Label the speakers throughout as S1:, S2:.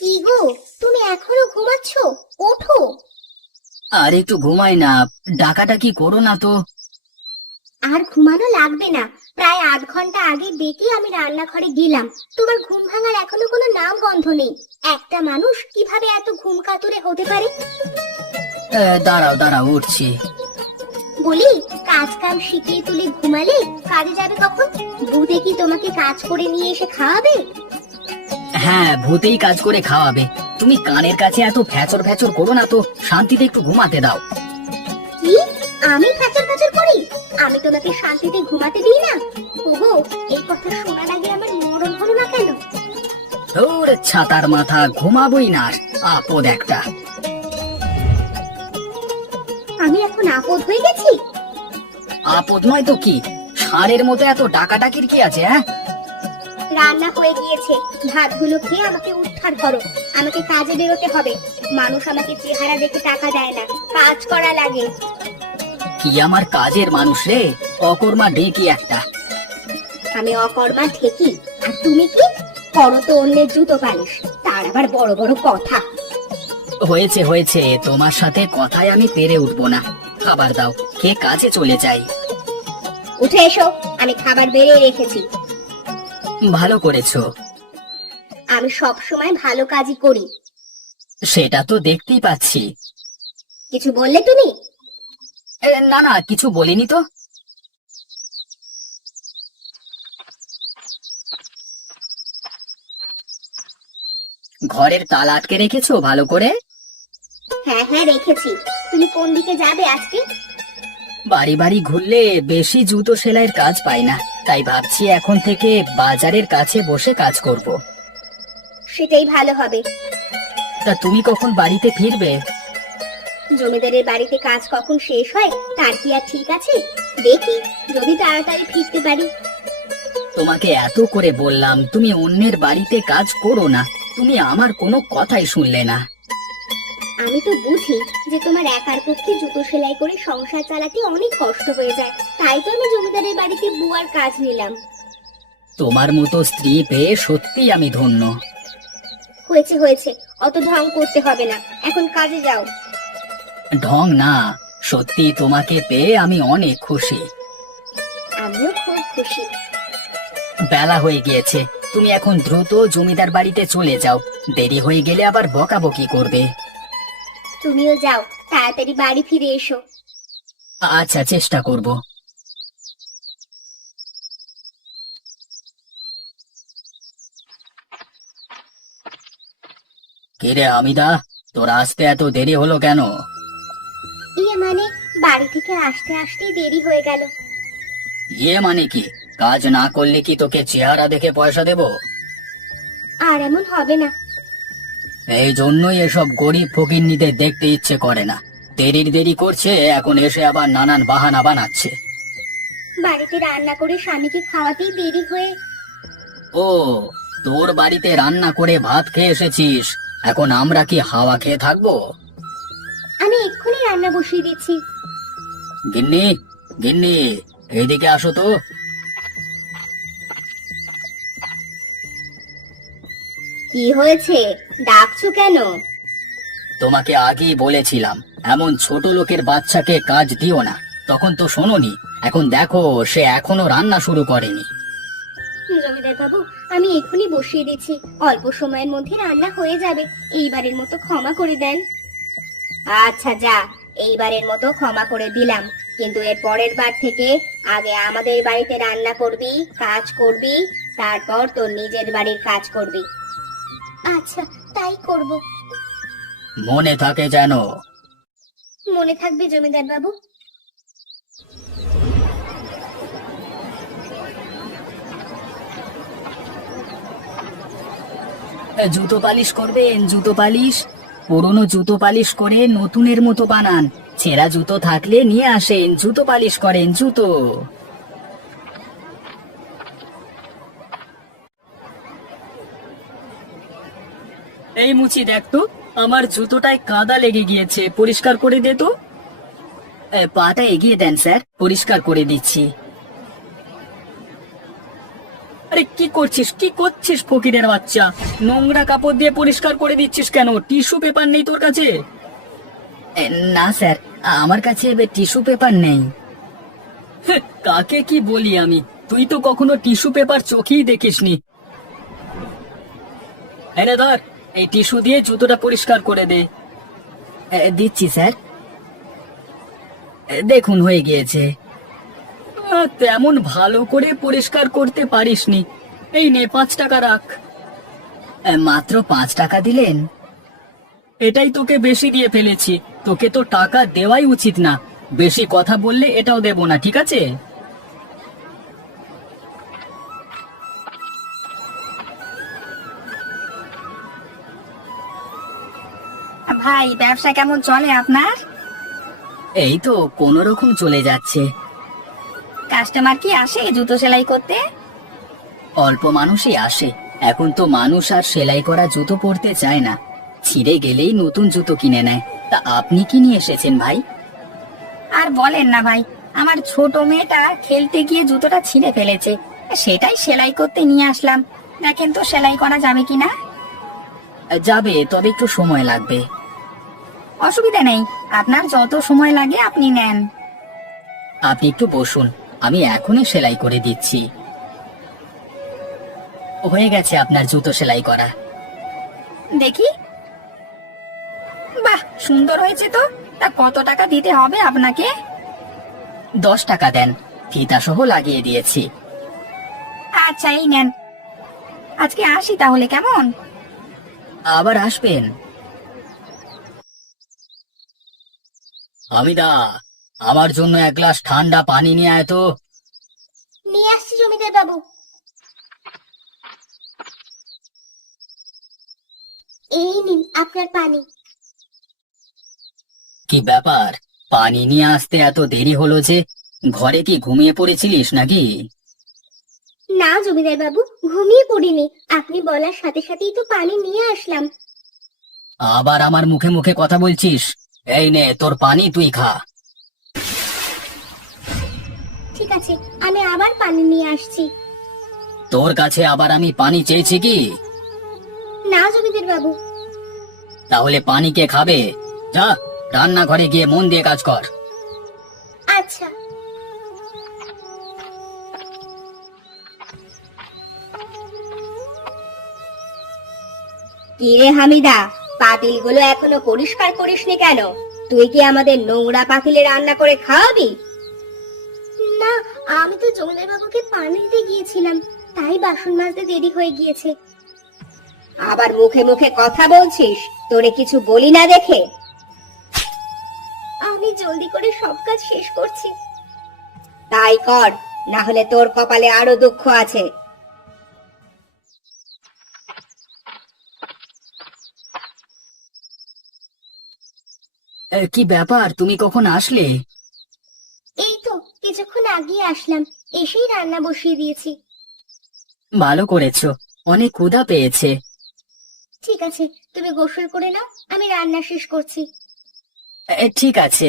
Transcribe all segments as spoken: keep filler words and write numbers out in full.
S1: কি গো, তুমি এখনো ঘুমাচ্ছ? ওঠো।
S2: আর একটু ঘুমাই না, ডাকাডাকি করো না তো।
S1: আর ঘুমানো লাগবে না, প্রায় আধ ঘন্টা আগে ডেকে আমি রান্নাঘরে গেলাম। তোমার ঘুম ভাঙার এখনো কোনো নাম গন্ধ নেই। একটা মানুষ কিভাবে এত ঘুম কাতুরে হতে পারে?
S2: এ, দাঁড়াও দাঁড়াও, উঠছি।
S1: বলি, কাজ কাম শিখিয়ে তুলে ঘুমালে কাজে যাবে কখন? ভূতে কি তোমাকে কাজ করে নিয়ে এসে খাওয়াবে?
S2: হ্যাঁ, ভূতেই কাজ করে খাওয়াবে। তুমি কানের কাছে এত ফ্যাচর ফ্যাচর করো না তো, শান্তিতে একটু ঘুমাতে দাও।
S1: কি? আমি ফ্যাচর ফ্যাচর করি? আমি তোমাকে শান্তিতে ঘুমাতে দিই না? ওগো, এই কথা শোনার আগে আমার মরণ হলো না কেন?
S2: তোর ছাতার মাথা, ঘুমাবই না, আপদ একটা।
S1: আমি এখন আপদ হয়ে গেছি?
S2: আপদ নয় তো কি, ষাঁড়ের মতো এত ডাকাডাকির কি আছে? হ্যাঁ,
S1: রান্না হয়ে গিয়েছে, ভাতগুলো খেয়ে আমাকে উদ্ধার করো। আমাকে কাজে বেরোতে হবে। মানুষ আমাকে চেহারা দেখে টাকা দেয় না, কাজ করা লাগে।
S2: কি আমার কাজের মানুষ রে, অকর্মা ডেকি একটা।
S1: আমি অকর্মা ঠিকই, আর তুমি কি করো? তো অন্যের জুতো পালিশ, তার আবার বড় বড় কথা।
S2: হয়েছে হয়েছে, তোমার সাথে কথায় আমি পেরে উঠবো না। খাবার দাও, কে কাজে চলে যাই।
S1: উঠে এসো, আমি খাবার বেড়ে রেখেছি।
S2: ভালো করেছো।
S1: আমি সব সময় ভালো কাজই করি।
S2: সেটা তো দেখতেই পাচ্ছি।
S1: কিছু বললে তুমি?
S2: এ, না না, কিছু বলিনি তো। ঘরের তালা আটকে রেখেছো ভালো করে?
S1: হ্যাঁ হ্যাঁ রেখেছি। তুমি কোন দিকে যাবে আজকে?
S2: বাড়ি বাড়ি ঘুরলে বেশি জুতো সেলাইয়ের কাজ পাই না, তাই ভাবছি এখন থেকে বাজারের কাছে বসে কাজ করব।
S1: সেটাই ভালো হবে।
S2: তা তুমি কখন বাড়িতে ফিরবে?
S1: জমিদারের বাড়িতে কাজ কখন শেষ হয় তার কি আর ঠিক আছে? দেখি, যদি তাড়াতাড়ি ফিরতে পারি।
S2: তোমাকে এত করে বললাম তুমি অন্যের বাড়িতে কাজ করো না, তুমি আমার কোনো কথাই শুনলে না।
S1: আমি তো বুঝি যে তোমার একার পক্ষে জুতো সেলাই করে সংসার চালাতে অনেক কষ্ট হয়ে যায়, তাই তো আমি জমিদারের বাড়িতে বুয়ার কাজ নিলাম।
S2: তোমার মতো স্ত্রী পেয়ে সত্যি আমি ধন্য।
S1: হয়েছে হয়েছে, অত ঢং করতে হবে না, এখন কাজে যাও।
S2: ঢং না, সত্যি তোমাকে পেয়ে আমি অনেক খুশি।
S1: আমিও খুব খুশি।
S2: বেলা হয়ে গিয়েছে, তুমি এখন দ্রুত জমিদার বাড়িতে চলে যাও, দেরি হয়ে গেলে আবার বকাবকি করবে।
S1: তুমিও যাও, তাড়াতাড়ি বাড়ি ফিরে এসো।
S2: আচ্ছা, চেষ্টা করব। কিরে হামিদা, তোর আসতে এত দেরি হলো কেন?
S1: ইয়ে মানে, বাড়ি থেকে আসতে আসতেই দেরি হয়ে গেল।
S2: ইয়ে মানে কি, কাজ না করলে কি তোকে চেহারা দেখে পয়সা দেব?
S1: আর এমন হবে না।
S2: এই জন্যই এসব গরিব ফকিন্নিদের দেখতে ইচ্ছে করে না। দেরির দেরি করছে, এখন এসে আবার নানান বাহানা বানাচ্ছে।
S1: বাড়িতে রান্না করে স্বামীকে খাওয়াতেই দেরি হয়ে।
S2: ও, তোর বাড়িতে রান্না করে ভাত খেয়ে এসেছিস, এখন আমরা কি হাওয়া খেয়ে থাকবো?
S1: আমি এক্ষুনি রান্না বসিয়ে দিচ্ছি।
S2: গিন্নি, গিন্নি, এইদিকে আসো তো।
S1: কি হয়েছে, ডাকছো কেন?
S2: তোমাকে আগেই বলেছিলাম এমন ছোট লোকের বাচ্চাকে কাজ দিও না, তখন তো শোনোনি। এখন দেখো, সে এখনো রান্না শুরু করেনি।
S1: জমিদার বাবু, আমি এক্ষুনি বসিয়ে দিচ্ছি, অল্প সময়ের মধ্যে রান্না হয়ে যাবে। এইবারের মতো ক্ষমা করে দেন। আচ্ছা যা, এইবারের মতো ক্ষমা করে দিলাম, কিন্তু এর পরের বার থেকে আগে আমাদের বাড়িতে রান্না করবি, কাজ করবি, তারপর তোর নিজের বাড়ির কাজ করবি। আচ্ছা, তাই করব।
S2: মনে থাকে যেন।
S1: মনে থাকবে জমিদার বাবু।
S2: জুতো পালিশ করবেন? জুতো পালিশ পুরনো জুতো পালিশ করে নতুনের মতো বানান। ছেঁড়া জুতো থাকলে নিয়ে আসেন, জুতো পালিশ করেন। জুতো এই মুচি, দেখ তো, আমার জুতোটায় কাদা লেগে গিয়েছে, পরিষ্কার করে দে তো। এ, পাটা এগিয়ে দেন স্যার, পরিষ্কার করে দিচ্ছি। আরে কি করছিস কি করছিস ফকিরের বাচ্চা? নোংরা কাপড় দিয়ে পরিষ্কার করে দিচ্ছিস কেন? টিস্যু পেপার নেই তোর কাছে? এ, না স্যার, আমার কাছে টিস্যু পেপার নেই। হ্যাঁ, কাকে কি বলি আমি? তুই তো কখনো টিস্যু পেপার চোখেই দেখিসনি। এরে ধর, এই টিস্যু দিয়ে জুতোটা পরিষ্কার করে দে। এ, দিচ্ছি স্যার। এ, দেখুন হয়ে গিয়েছে। আহ, তেমন ভালো করে পরিষ্কার করতে পারিসনি। এই নে পাঁচ টাকা রাখ। এ, মাত্র পাঁচ টাকা দিলেন? এটাই তোকে বেশি দিয়ে ফেলেছি। তোকে তো টাকা দেওয়াই উচিত না। বেশি কথা বললে এটাও দেব না, ঠিক আছে?
S3: ভাই, ব্যবসা কেমন চলে আপনার?
S2: এই তো কোনো রকম চলে যাচ্ছে।
S3: কাস্টমার কি আসে জুতো সেলাই করতে?
S2: অল্প মানুষই আসে। এখন তো মানুষ আর সেলাই করা জুতো পরতে চায় না, ছিঁড়ে গেলেই নতুন জুতো কিনে নেয়। তা আপনি কি নিয়ে এসেছেন ভাই?
S3: আর বলেন না ভাই, আমার ছোট মেয়েটা খেলতে গিয়ে জুতোটা ছিঁড়ে ফেলেছে, সেটাই সেলাই করতে নিয়ে আসলাম। দেখেন তো সেলাই করা যাবে কিনা।
S2: যাবে, তবে একটু সময় লাগবে।
S3: অসুবিধা নেই, আপনার যত সময় লাগে আপনি নেন।
S2: আপনি একটু বসুন, আমি এখনই সেলাই করে দিচ্ছি। হয়ে গেছে আপনার জুতো সেলাই করা।
S3: দেখি। বাহ, সুন্দর হয়েছে তো। তা কত টাকা দিতে হবে আপনাকে?
S2: দশ টাকা দেন, ফিতা সহ লাগিয়ে দিয়েছি।
S3: আচ্ছা, এই নেন। আজকে আসি তাহলে, কেমন?
S2: আবার আসবেন। হামিদা, আমার জন্য এক গ্লাস ঠান্ডা পানি নিয়ে আয় তো।
S1: নিয়ে আসছি জমিদার বাবু। এই নিন আপনার পানি।
S2: কি ব্যাপার, পানি নিয়ে আসতে এত দেরি হলো যে? ঘরে কি ঘুমিয়ে পড়েছিলিস নাকি?
S1: না জমিদার বাবু, ঘুমিয়ে পড়িনি, আপনি বলার সাথে সাথেই তো পানি নিয়ে আসলাম।
S2: আবার আমার মুখে মুখে কথা বলছিস? এই নে তোর পানি, তুই খা।
S1: ঠিক আছে, আমি আবার পানি নিয়ে আসছি।
S2: তোর কাছে আবার আমি পানি চেয়েছি কি?
S1: না জমিদার বাবু।
S2: তাহলে পানি কে খাবে? যা, রান্নাঘরে গিয়ে মন দিয়ে কাজ কর।
S1: আচ্ছা। কিরে হামিদা, পাতিলগুলো এখনো পরিষ্কার করিসনি কেন? তুই কি আমাদের নোংরা পাতিলে রান্না করে খাওয়াবি? না, আমি তো জমিদার বাবুকে পানি দিতে গিয়েছিলাম, তাই বাসন মাজতে দেরি হয়ে গিয়েছে। আবার মুখে মুখে কথা বলছিস, তোরে কিছু বলি না দেখে? আমি জলদি করে সব কাজ শেষ করছি। তাই কর, না হলে তোর কপালে আরো দুঃখ আছে।
S2: এ, কি ব্যাপার, তুমি কখন আসলে?
S1: এই তো কিছুক্ষণ আগে আসলাম, এসেই রান্না বসিয়ে দিয়েছি।
S2: ভালো করেছো, অনেক ক্ষুধা পেয়েছে।
S1: ঠিক আছে, তুমি গোসল করে নাও, আমি রান্না শেষ করছি।
S2: এ, ঠিক আছে।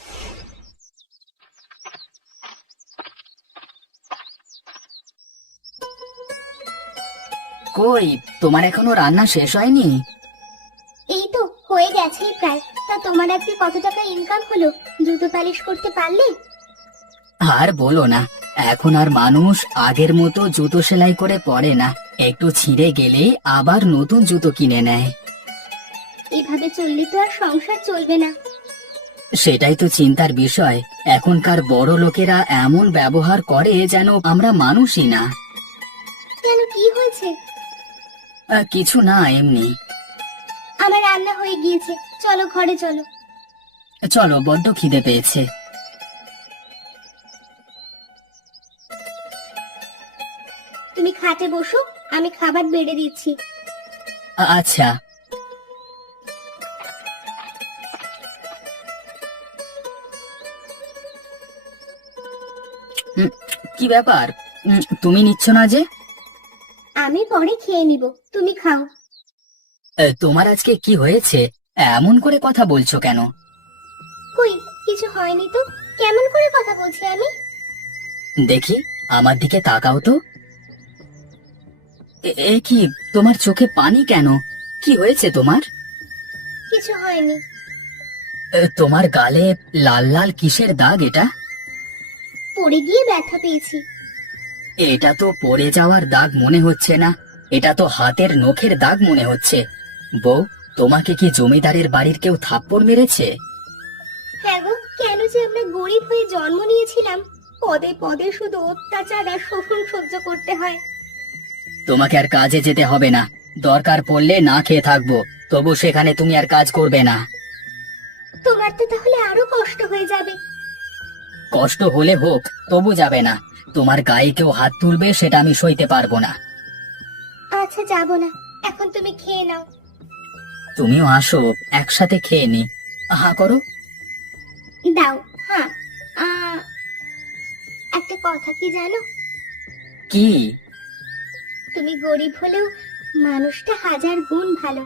S2: কই, তোমার এখনো রান্না শেষ হয়নি?
S1: এই তো হয়ে গেছে প্রায়। তা তোমার আজকে কত টাকা ইনকাম হলো? জুতো পালিশ করতে পারলে?
S2: আর বলো না, এখন আর মানুষ আগের মতো জুতো সেলাই করে পরে না। একটু ছিঁড়ে গেলেই আবার নতুন জুতো কিনে নেয়।
S1: এভাবে চললে তো আর সংসার চলবে না।
S2: সেটাই তো চিন্তার বিষয়। এখনকার বড় লোকেরা এমন ব্যবহার করে যেন আমরা মানুষই না।
S1: কেন, কি হয়েছে?
S2: আহ, কিছু না, এমনি।
S1: আমার রান্না হয়ে গিয়েছে, চলো ঘরে চলো।
S2: চলো, বড্ড খিদে পেয়েছে।
S1: তুমি খাটে বসো, আমি খাবার বেড়ে দিচ্ছি।
S2: আ- আচ্ছা। উম, কি ব্যাপার, উম, তুমি নিচ্ছ না যে?
S1: আমি পরে খেয়ে নিব, তুমি খাও।
S2: এ, তোমার আজকে কি হয়েছে? এমন করে কথা বলছো কেন?
S1: কই, কিছু হয়নি তো। কেমন করে কথা বলছি আমি?
S2: দেখি, আমার দিকে তাকাও তো। এ এ কি, তোমার চোখে পানি কেন? কি হয়েছে তোমার?
S1: কিছু হয়নি।
S2: এ, তোমার গালে লাল লাল কিসের দাগ এটা?
S1: পড়ে গিয়ে ব্যথা পেয়েছি।
S2: এটা তো পড়ে যাওয়ার দাগ মনে হচ্ছে না, এটা তো হাতের নখের দাগ মনে হচ্ছে। বউ, তোমাকে কি জমিদারের বাড়ির কেউ থাপ্পড় মেরেছে?
S1: হ্যাঁ গো, কেন যে আমরা গরিব হয়ে জন্ম নিয়েছিলাম, পদে পদে শুধু অত্যাচার আর শোষণ সহ্য করতে হয়।
S2: তোমাকে আর কাজে যেতে হবে না, দরকার পড়লে না খেয়ে থাকবো, তবু সেখানে তুমি আর কাজ করবে না।
S1: তোমার তো তাহলে আরো কষ্ট হয়ে যাবে।
S2: কষ্ট হলে হোক, তবু যাবে না। তোমার গায়ে কেউ হাত তুলবে সেটা আমি সইতে পারবো না।
S1: আচ্ছা, যাবো না, এখন তুমি খেয়ে নাও।
S2: তুমিও আসো, একসাথে খেয়ে নি। হা করো।
S1: দাও। হ্যাঁ, আ, একটা কথা কি জানো?
S2: কি?
S1: তুমি গরিব হলেও মানুষটা হাজার গুণ ভালো।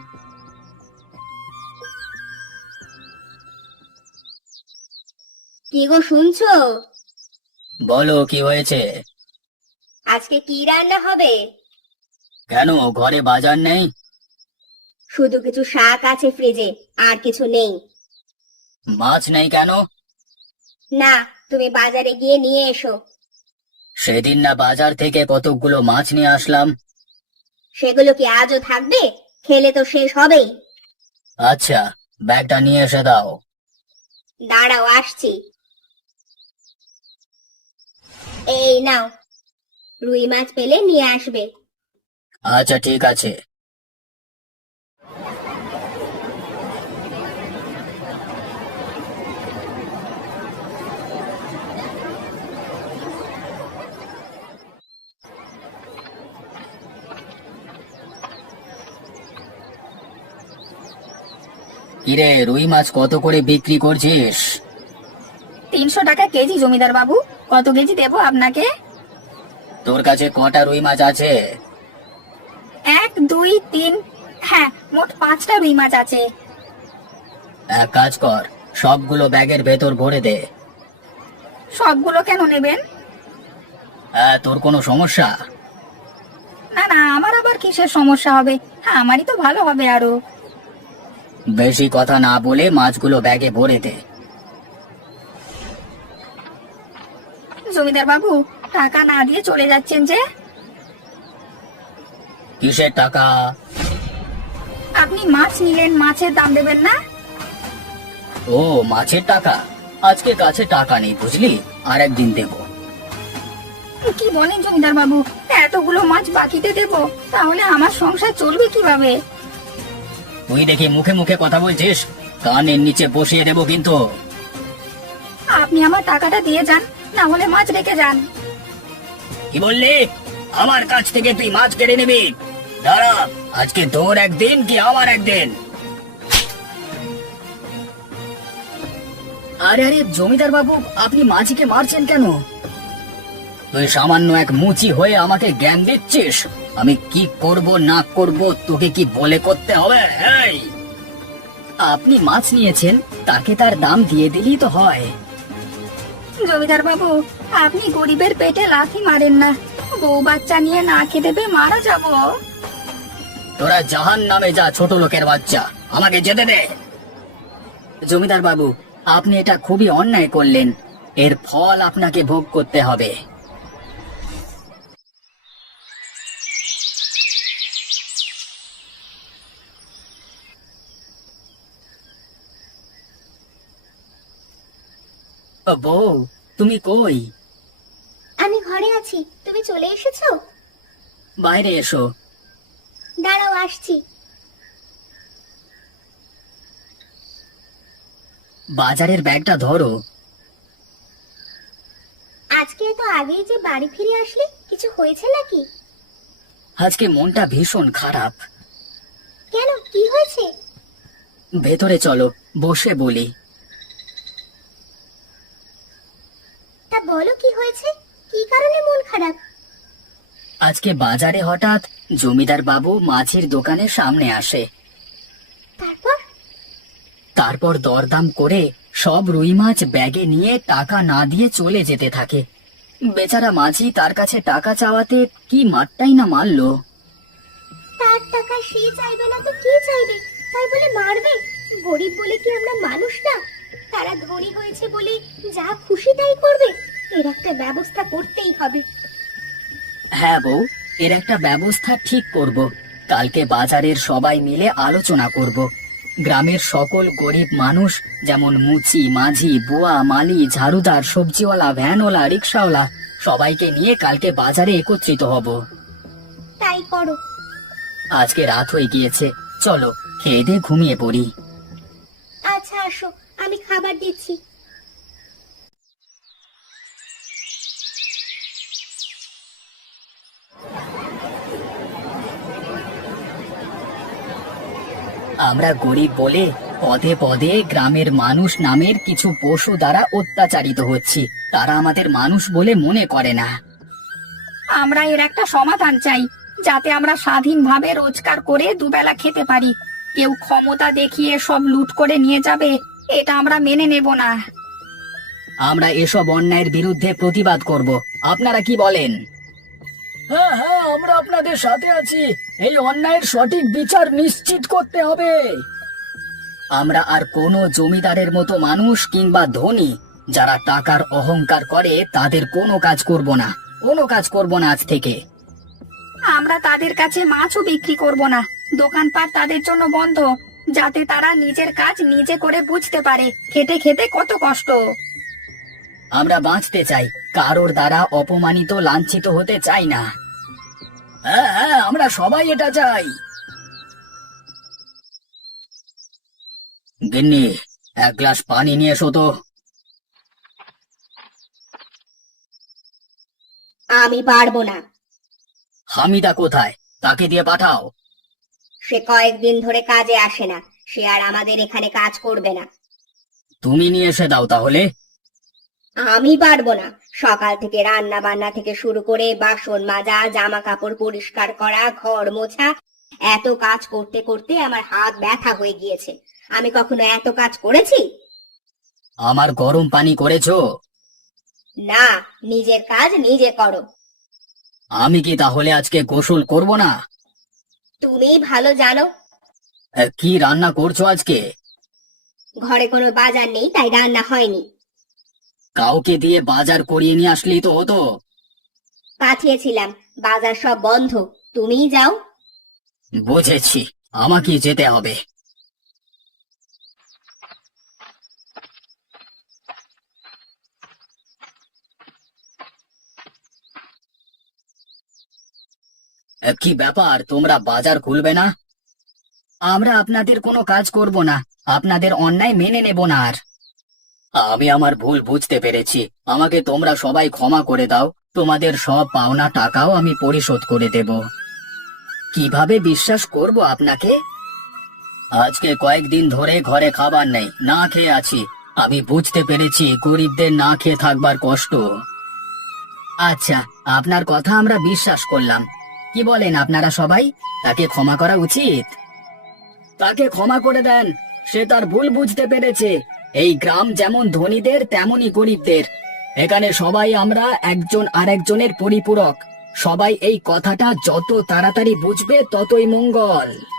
S1: কি গো, শুনছো?
S2: বলো, কি হয়েছে?
S1: আজকে কি রান্না হবে?
S2: কেন, ঘরে বাজার নেই?
S1: শুধু কিছু শাক আছে ফ্রিজে, আর কিছু নেই।
S2: মাছ নেই কেন?
S1: না, তুমি বাজারে গিয়ে নিয়ে এসো।
S2: সেদিন না বাজার থেকে কতগুলো মাছ নিয়ে আসলাম।
S1: সেগুলো কি আজও থাকবে? খেলে তো শেষ হবেই।
S2: আচ্ছা, ব্যাগটা নিয়ে এসে দাও।
S1: দাঁড়াও, আসছি। এই নাও, রুই মাছ পেলে নিয়ে আসবে।
S2: আচ্ছা, ঠিক আছে। কিরে, রুই মাছ কত করে বিক্রি করছিস?
S3: তিনশো টাকা কেজি জমিদার বাবু। কত কেজি দেবো আপনাকে?
S2: তোর কাছে কটা রুই মাছ আছে?
S3: এক, দুই, তিন, হ্যাঁ, মোট পাঁচটা রুই মাছ আছে।
S2: এক কাজ কর, সবগুলো ব্যাগের ভেতর ভরে দে।
S3: সবগুলো কেন নেবেন?
S2: হ্যাঁ, তোর কোনো সমস্যা?
S3: না না, আমার আবার কিসের সমস্যা হবে? হ্যাঁ, আমারই তো ভালো হবে আরো।
S2: বেশি কথা না বলে মাছগুলো ব্যাগে ভরে দে।
S3: জমিদার বাবু, টাকা না দিয়ে চলে যাচ্ছেন যে?
S2: কিসের টাকা?
S3: আপনি মাছ নিলেন, মাছের দাম দেবেন না?
S2: ও, মাছের টাকা? আজকে কাছে টাকা নেই বুঝলি, আর একদিন দেব।
S3: কি বলেন জমিদার বাবু? এতগুলো মাছ বাকিতে দেব, তাহলে আমার সংসার চলবে কিভাবে?
S2: তুই দেখি মুখে মুখে কথা বলছিস, কানের নিচে বসিয়ে দেব কিন্তু।
S3: আপনি আমার টাকাটা দিয়ে যান, না হলে মাছ রেখে যান।
S2: কি বললি? আমার কাছ থেকে তুই মাছ কেড়ে নিবি? দাঁড়া, আজকে তোর একদিন কি আমার একদিন। আরে আরে জমিদার বাবু, আপনি মাঝিকে মারছেন কেন? তুই সামান্য এক মুচি হয়ে আমাকে জ্ঞান দিচ্ছিস? আমি কি করব না করব তোকে কি বলে করতে হবে? এই, আপনি মাছ নিয়েছেন, তাকে তার দাম দিয়ে দিলেই তো হয়।
S3: জমিদার বাবু, আপনি গরিবের পেটে লাথি মারেন না। বউ বাচ্চা নিয়ে না খেতে পেয়ে মারা যাব।
S2: তোরা জাহান নামে যা, ছোট লোকের বাচ্চা, আমাকে যেতে দে। জমিদার বাবু, আপনি এটা খুবই অন্যায় করলেন, এর ফল আপনাকে ভোগ করতে হবে। ও বউ, তুমি কই?
S1: আমি ঘরে আছি, তুমি চলে এসেছো?
S2: বাইরে এসো।
S1: দাঁড়াও, আসছি।
S2: বাজারের ব্যাগটা ধরো।
S1: আজকে এত আগেই যে বাড়ি ফিরে আসলে, কিছু হয়েছে নাকি?
S2: আজকে মনটা ভীষণ খারাপ।
S1: কেন, কি হয়েছে?
S2: ভেতরে চলো, বসে বলি।
S1: তা বলো, কি হয়েছে? কি কারণে মন খারাপ?
S2: আজকে বাজারে হঠাৎ জমিদার বাবু মাছের দোকানের সামনে আসে।
S1: তারপর?
S2: তারপর দরদাম করে সব রুই মাছ ব্যাগে নিয়ে টাকা না দিয়ে চলে যেতে থাকে। বেচারা মাঝি তার কাছে টাকা চাওয়াতে কি মারটাই না মারলো।
S1: তার টাকা সে চাইবে না তো কে চাইবে? তাই বলে মারবে? গরিব বলে কি আমরা মানুষ না? তারা ধনী হয়েছে বলে যা খুশি তাই করবে? এর একটা ব্যবস্থা করতেই হবে।
S2: হ্যাঁ বউ, এর একটা ব্যবস্থা ঠিক করব। কালকে বাজারের সবাই মিলে আলোচনা করব। গ্রামের সকল গরিব মানুষ, যেমন মুচি, মাঝি, বুয়া, মালি, ঝাড়ুদার, সবজিওয়ালা, ভ্যানওয়ালা, রিক্সাওয়ালা, সবাইকে নিয়ে কালকে বাজারে একত্রিত হব।
S1: তাই করো।
S2: আজকে রাত হয়ে গিয়েছে, চলো খেয়ে দিয়ে ঘুমিয়ে পড়ি।
S1: আচ্ছা আসো, আমি খাবার দিচ্ছি।
S2: আমরা গরিব বলে পদে পদে গ্রামের মানুষ নামের কিছু পশু দ্বারা অত্যাচারিত হচ্ছি। তারা আমাদের মানুষ বলে মনে করে না।
S3: আমরা এর একটা সমাধান চাই, যাতে আমরা স্বাধীনভাবে রোজগার করে দুবেলা খেতে পারি। কেউ ক্ষমতা দেখিয়ে সব লুট করে নিয়ে যাবে, এটা আমরা মেনে নেব না।
S2: আমরা এসব অন্যায়ের বিরুদ্ধে প্রতিবাদ করব। আপনারা কি বলেন? হ্যাঁ হ্যাঁ, আমরা আপনাদের সাথে আছি। এই অন্যায়ের সঠিক বিচার নিশ্চিত করতে হবে। আমরা আর কোনো জমিদারের মতো মানুষ কিংবা ধনী যারা টাকার অহংকার করে তাদের কোনো কাজ করব না, কোনো কাজ করব না আজ থেকে।
S3: আমরা তাদের কাছে মাছও বিক্রি করব না, দোকানপাট তাদের জন্য বন্ধ, যাতে তারা নিজের কাজ নিজে করে বুঝতে পারে খেটে খেতে কত কষ্ট।
S2: আমরা বাঁচতে চাই, কারোর দ্বারা অপমানিত লাঞ্ছিত হতে চাই না। হ্যাঁ হ্যাঁ, আমরা সবাই এটা চাই। গিন্নি, এক গ্লাস পানি নিয়ে এসো তো।
S1: আমি পারবো না।
S2: হামিদা কোথায়? তাকে দিয়ে পাঠাও।
S1: সে কয়েকদিন ধরে কাজে আসে না, সে আর আমাদের এখানে কাজ করবে না।
S2: তুমি নিয়ে এসে দাও তাহলে।
S1: আমি পারবো না। সকাল থেকে রান্না বান্না থেকে শুরু করে বাসন মাজা, জামা কাপড় পরিষ্কার করা, ঘর মোছা, এত কাজ করতে করতে আমার হাত ব্যথা হয়ে গিয়েছে। আমি কখনো এত কাজ করেছি?
S2: আমার গরম পানি করেছো?
S1: না, নিজের কাজ নিজে করো।
S2: আমি কি তাহলে আজকে গোসল করব না?
S1: তুমি ভালো জানো।
S2: এ, কি রান্না করছো আজকে?
S1: ঘরে কোনো বাজার নেই, তাই রান্না হয়নি।
S2: কাউকে দিয়ে বাজার করিয়ে নিয়ে আসলেই তো হতো।
S1: পাঠিয়েছিলাম, বাজার সব বন্ধ। তুমিই যাও।
S2: বুঝেছি, আমাকে যেতে হবে। এ, কি ব্যাপার, তোমরা বাজার খুলবে না? আমরা আপনাদের কোনো কাজ করব না, আপনাদের অন্যায় মেনে নেব না আর। আমি আমার ভুল বুঝতে পেরেছি, আমাকে তোমরা সবাই ক্ষমা করে দাও। তোমাদের সব পাওনা টাকাও আমি পরিশোধ করে দেব। কিভাবে বিশ্বাস করব আপনাকে? আজকে কয়েকদিন ধরে ঘরে খাবার নেই, না খেয়ে আছি। আমি বুঝতে পেরেছি গরিবদের না খেয়ে থাকবার কষ্ট। আচ্ছা, আপনার কথা আমরা বিশ্বাস করলাম। কি বলেন আপনারা সবাই? তাকে ক্ষমা করা উচিত। তাকে ক্ষমা করে দেন, সে তার ভুল বুঝতে পেরেছে। এই গ্রাম যেমন ধনীদের তেমনই গরিবদের। এখানে সবাই আমরা একজন আরেকজনের পরিপূরক। সবাই এই কথাটা যত তাড়াতাড়ি বুঝবে ততই মঙ্গল।